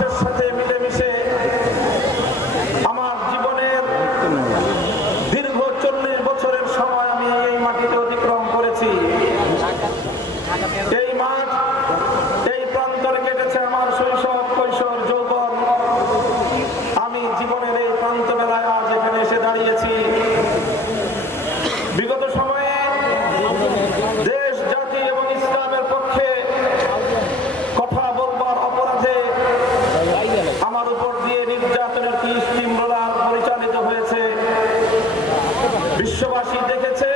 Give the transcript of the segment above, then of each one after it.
মানুষের সাথে মিলেমিশে আমার জীবনের দীর্ঘ 40 বছরের সময় আমি এই মাটিতে অতিক্রম করেছি। এই মাঠ, এই প্রান্তরে কেটেছে আমার শৈশব, কৈশোর, যৌবন। আমি জীবনের এই প্রান্ত বেলায় আজ এখানে এসে দাঁড়িয়েছি। বিগত সময়ে দেশ, জাতি এবং ইসলামের পক্ষে কথা বলবার অপরাধে আমার উপর দিয়ে নির্যাতনের কি স্টিমরোলার পরিচালিত হয়েছে। বিশ্ববাসী দেখেছে,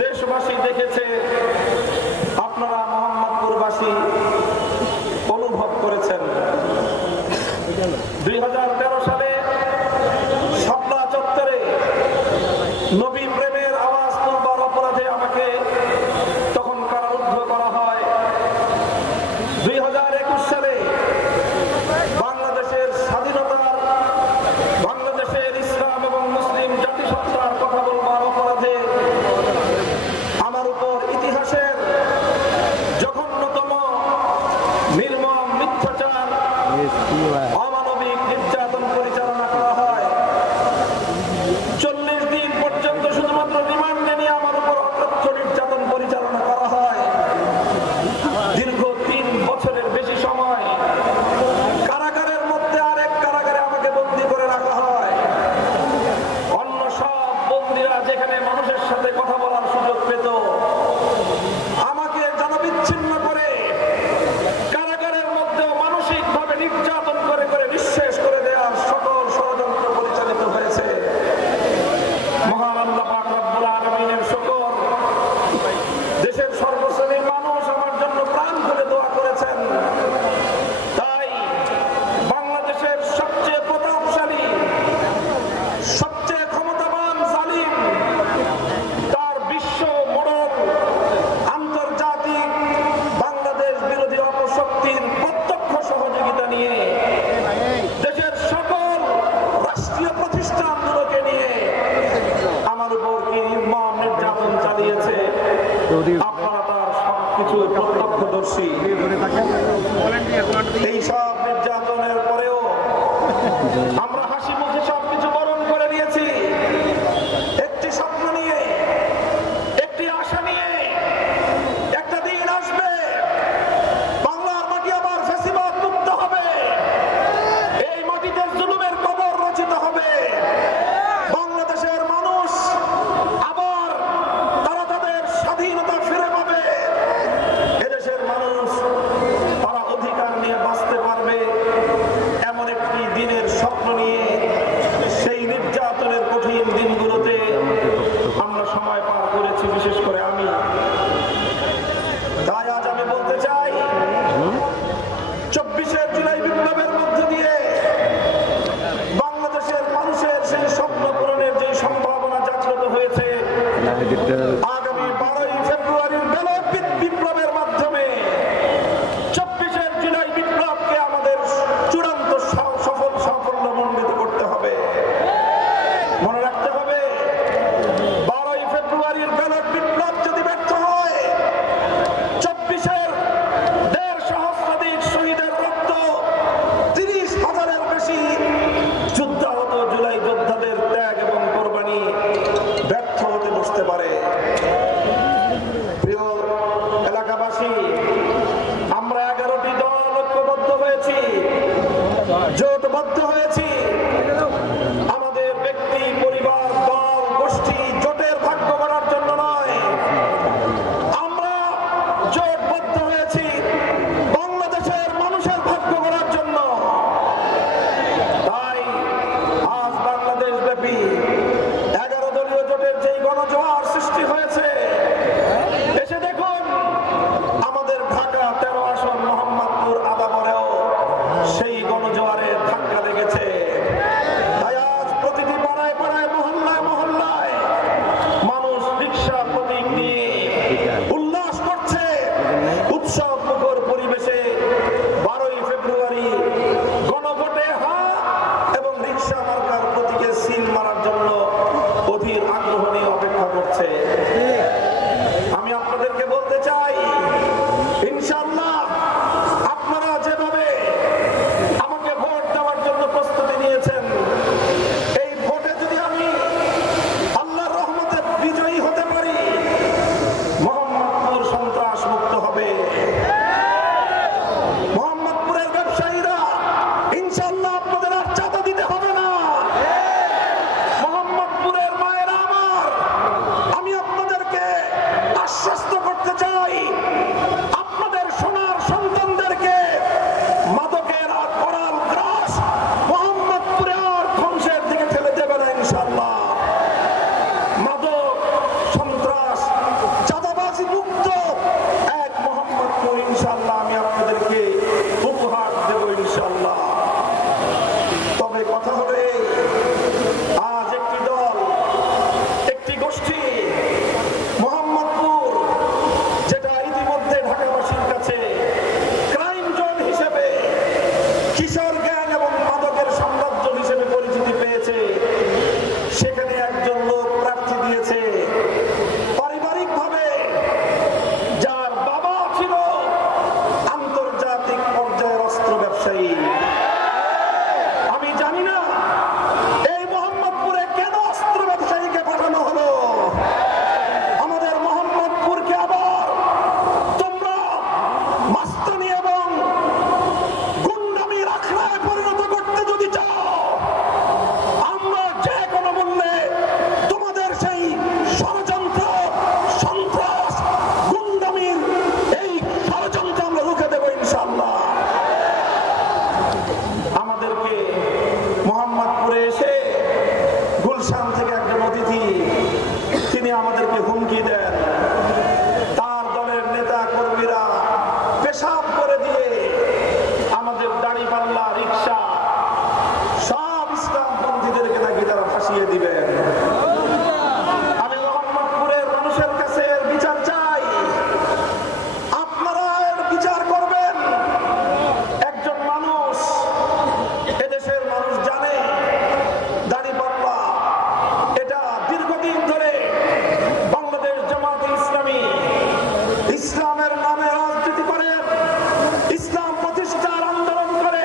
দেশবাসী দেখেছে, আপনারা মোহাম্মদপুরবাসী অনুভব করেছেন। 2013 সালে শাপলা চত্বরে নবী প্রেমের আওয়াজ তুলবার অপরাধে আমাকে তখন কারারুদ্ধ করা হয়। 2021 সালে বাংলাদেশের স্বাধীনতার, বাংলাদেশের ইসলাম এবং মুসলিম জাতিসত্তার কথা বলবার অপরাধে আমার উপর ইতিহাসের জঘন্যতম নির্মম মিথ্যাচার, অমানবিক নির্যাতন পরিচালনা করা হয়। 40 দিন পর্যন্ত শুধুমাত্র রিমান্ডে নিয়ে আমার উপর অকথ্য নির্যাতন পরিচালনা করা হয়। দীর্ঘ 3 বছরের বেশি সময় কারাগারের মধ্যে আরেক কারাগারে আমাকে বন্দী করে রাখা হয়। অন্য সব বন্দীরা যেখানে মানুষের সাথে কথা বলার সুযোগ পেত, আমাকে জনবিচ্ছিন্ন করে কারাগারের মধ্যেও মানসিকভাবে নির্যাতন করে করে নিঃশেষ করে দেওয়ার সকল ষড়যন্ত্র পরিচালিত হয়েছে। মহান আল্লাহ পাক রব্বুল আলামিনের শুকর, দেশের সর্বশ্রেণীর মানুষ আমার জন্য প্রাণ খুলে দোয়া করেছেন। তাই বাংলাদেশের সবচেয়ে প্রতাপশালী, সবচেয়ে ক্ষমতাবান জালিম, তার বিশ্ব মোড়ল আন্তর্জাতিক বাংলাদেশ বিরোধী অপশক্তির প্রত্যক্ষ সহযোগিতা নিয়ে দেশের সকল রাষ্ট্রীয় প্রতিষ্ঠানগুলোকে নিয়ে আমার উপর কি নির্মম নির্যাতন চালিয়েছে, আপনারা তার সবকিছু প্রত্যক্ষদর্শী। এই সব নির্যাতনের পরেও আমরা হাসি মুখে সবকিছু বরণ করে নিয়েছি। একটি স্বপ্ন নিয়ে, একটি আশা নিয়ে, একটা দিন আসবে বাংলার মাটি আবার ফ্যাসিবাদ মুক্ত হবে, এই মাটিতে জুলুমের কবর রচিত হবে, বাংলাদেশের মানুষ আবার তারা তাদের স্বাধীনতা ফিরে পাবে, এদেশের মানুষ তারা অধিকার নিয়ে বাঁচতে পারবে। এমন একটি দিনের স্বপ্ন নিয়ে সেই নির্যাতনের কঠিন দিনগুলোতে আমরা সময় পার করেছি, বিশেষ করে আমি। তাই আজ আমি বলতে চাই, 24 জুলাই বিপ্লবের মধ্য দিয়ে বাংলাদেশের মানুষের সেই স্বপ্ন পূরণের যে সম্ভাবনা জাগ্রত হয়েছে, আগামী 12ই ফেব্রুয়ারির ব্যালট বিপ্লবের মাধ্যমে 24 জুলাই বিপ্লবকে আমাদের চূড়ান্ত সাফল্যমণ্ডিত করতে হবে। মনে রাখতে হবে, 12ই ফেব্রুয়ারির ব্যালট বিপ্লব যদি ব্যর্থ হয়, 24-এর 1.5 সহস্রাধিক শহীদের রক্ত ইনশাআল্লাহ। তবে কথা হলো আজ একটি দল, একটি গোষ্ঠী মোহাম্মদপুর, যেটা ইতিমধ্যে ঢাকাবাসীর কাছে ক্রাইম জোন হিসেবে, কিশোর গ্যাং এবং মাদকের সাম্রাজ্য হিসেবে পরিচিতি পেয়েছে, সেখানে একজন লোক প্রার্থী দিয়েছে পারিবারিকভাবে, যার বাবা ছিল আন্তর্জাতিক পর্যায়ের অস্ত্র ব্যবসায়ী। আমি জানি না এই মোহাম্মদপুরে কেন অস্ত্র ব্যবসায়ীকে পাঠানো হলো। আমাদের মোহাম্মদপুরকে আবার তোমরা মাস্তানি এবং গুন্ডামির আখড়ায় পরিণত করতে যদি চাও, আমরা যে কোনো মূল্যে তোমাদের সেই ষড়যন্ত্র, সন্ত্রাস, গুন্ডামির এই ষড়যন্ত্র আমরা রুখে দেবো ইনশাআল্লাহ। আমাদেরকে মোহাম্মদপুরে এসে গুলশান থেকে একজন অতিথি, তিনি আমাদেরকে হুমকি দেন, তার দলের নেতা কর্মীরা পেশাব করে দিয়ে আমাদের দাড়িপাল্লা, রিক্সা, সব ইসলামপন্থীদেরকে নাকি তারা ফাঁসিয়ে দিবেন। আমি মোহাম্মদপুরের মানুষের কাছে এর বিচার চাই। আপনারা এর বিচার করবেন। একজন মানুষ, এদেশের মানুষ জানে দাড়িপাল্লা এটা দীর্ঘদিন ধরে বাংলাদেশ জামাতে ইসলামী ইসলামের নামে রাজনীতি করে, ইসলাম প্রতিষ্ঠার আন্দোলন করে,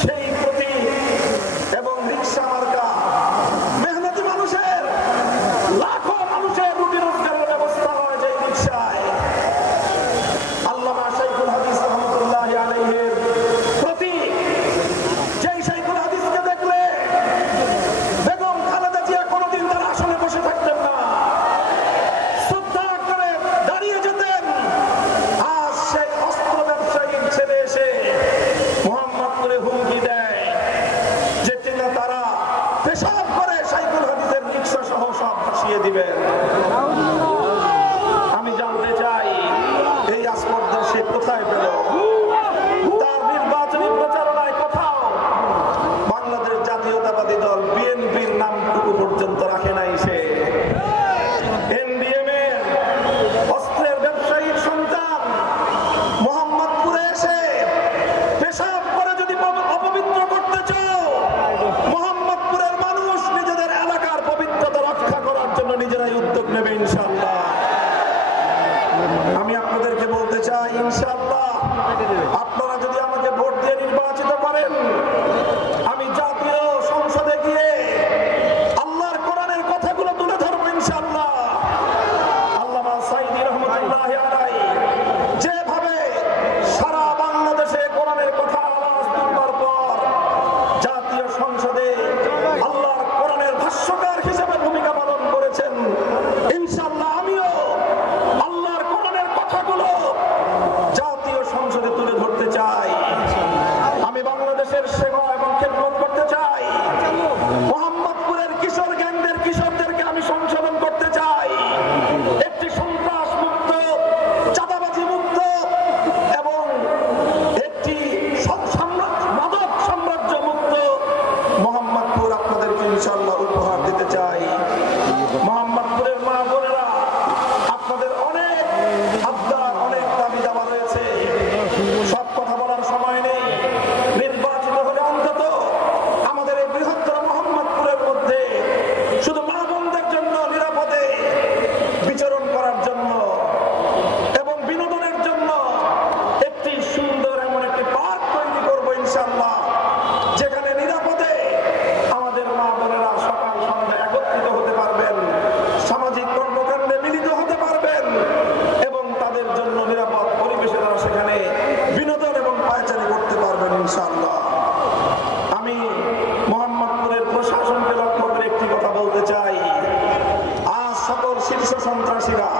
সেই প্রতি এবং রিক্সা মার্কা মেহনতি মানুষের, লাখো মানুষের রুটি রোজগারের ব্যবস্থা হয় যে রিক্সায়। আল্লামা শাইখুল হাদিস রহমতুল্লাহ আলাইহির প্রতি, যেই শাইখুল হাদিসকে দেখলে বেগম খালেদা জিয়া কোনোদিন তার আসনে বসে থাকতেন না, শ্রদ্ধা করে দাঁড়িয়ে যেতেন। আজ সেই অস্ত্র ব্যবসায়ীর ছেলে এসে মোহাম্মদপুরে হুমকি দেয় যে তারা পেশাব করে শাইখুল হাদিসের রিক্সা সহ সব ফাঁসিয়ে দিবেন। আমি জানতে চাই এই আস্পর্ধা সে কোথায় পেল? তার নির্বাচনী প্রচারণায় কোথাও বাংলাদেশ জাতীয়তাবাদী দল বিএনপির নামটুকু পর্যন্ত রাখে নাই সে। এনডিএম এর অস্ত্রের ব্যবসায়ীর সন্তান মোহাম্মদপুরে এসে পেশাব করে যদি অপবিত্র করতে চাও, মোহাম্মদপুরের মানুষ নিজেদের এলাকার পবিত্রতা রক্ষা করার জন্য নিজেরাই উদ্যোগ নেবে ইনশাআল্লাহ। আমি আপনাদেরকে বলতে চাই ইনশাআল্লাহ, আপনারা যদি আমাকে ভোট দিয়ে নির্বাচিত করেন, আমি জাতীয় সংসদে গিয়ে আল্লাহর কোরআনের কথাগুলো তুলে ধরবো ইনশাআল্লাহ। আল্লামা সাঈদী রহমতুল্লাহ আলাইহি যেভাবে সারা বাংলাদেশে কোরআনের কথা আওয়াজ তুলবার পর জাতীয় সংসদে আল্লাহর কোরআনের ভাষ্যকার হিসেবে ভূমিকা পালন করেছেন, ইনশাআল্লাহ আমিও আল্লাহর কোরআনের কথাগুলো জাতীয় সংসদে তুলে ধরতে চাই। আমি বাংলাদেশের সেবা এবং খেদমত করতে চাই। মোহাম্মদপুরের কিশোর গ্যাংদের কিশোরদেরকে আমি সংশোধন করতে চাই। একটি সন্ত্রাস মুক্ত, চাঁদাবাজি মুক্ত এবং একটি মাদক সাম্রাজ্য মুক্ত মোহাম্মদপুর আপনাদেরকে ইনশাআল্লাহ উপহার দিতে চাই। মোহাম্মদপুরের মা বোনেরা, আপনাদের অনেক আবদার, অনেক দাবি দাবা রয়েছে, সব কথা বলার সময় নেই। নির্বাচিত হলে অন্তত আমাদের এই বৃহত্তর মোহাম্মদপুরের মধ্যে শুধু মা বোনদের জন্য নিরাপদে বিচরণ করার জন্য এবং বিনোদনের জন্য একটি সুন্দর এমন একটি পার্ক তৈরি করবো ইনশাআল্লাহ, যেখানে নিরাপদে আমাদের মা বোনেরা সকাল সন্ধ্যা একত্রিত হতে পারবেন, সামাজিক কর্মকাণ্ডে মিলিত হতে পারবেন এবং তাদের জন্য নিরাপদ পরিবেশে তারা সেখানে বিনোদন এবং পায়চারি করতে পারবেন ইনশাআল্লাহ। আমি মোহাম্মদপুরের প্রশাসনকে লক্ষ্য করে একটি কথা বলতে চাই। আজ সকল শীর্ষ সন্ত্রাসীরা,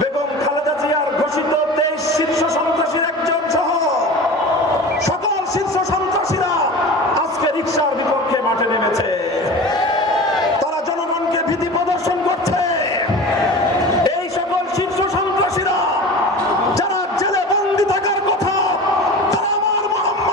বেগম খালেদা জিয়ার ঘোষিত 23 শীর্ষ সন্ত্রাসীর একজন সহ সকল শীর্ষ সন্ত্রাসীরা আজকে রিকশার বিপক্ষে মাঠে নেমেছে। তারা জনগণকে ভীতি প্রদর্শন করছে। এই সকল শীর্ষ সন্ত্রাসীরা যারা জেলে বন্দী থাকার কথা, তারা আমার মোহাম্মদ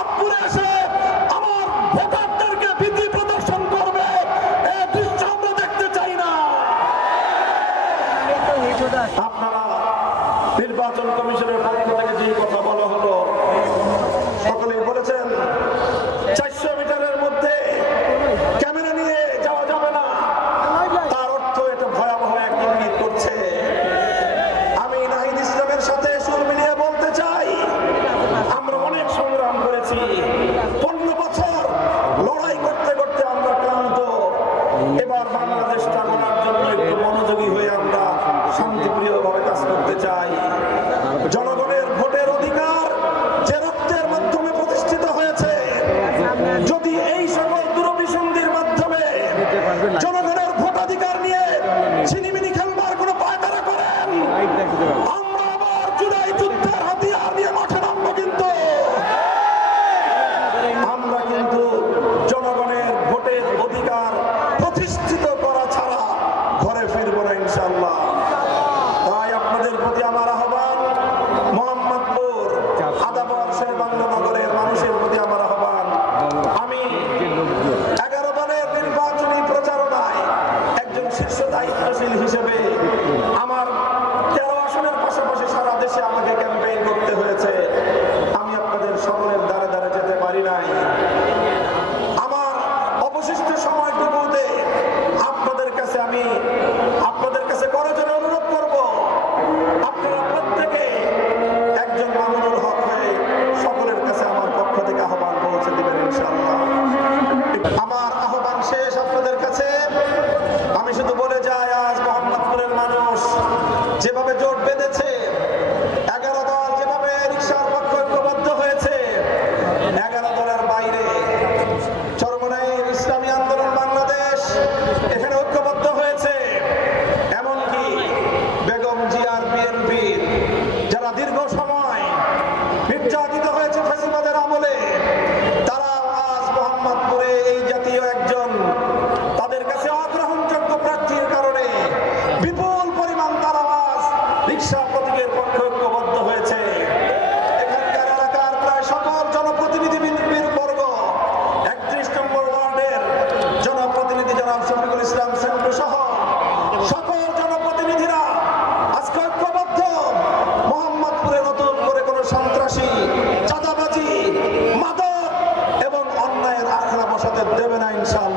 দেবে না ইনশাআল্লাহ।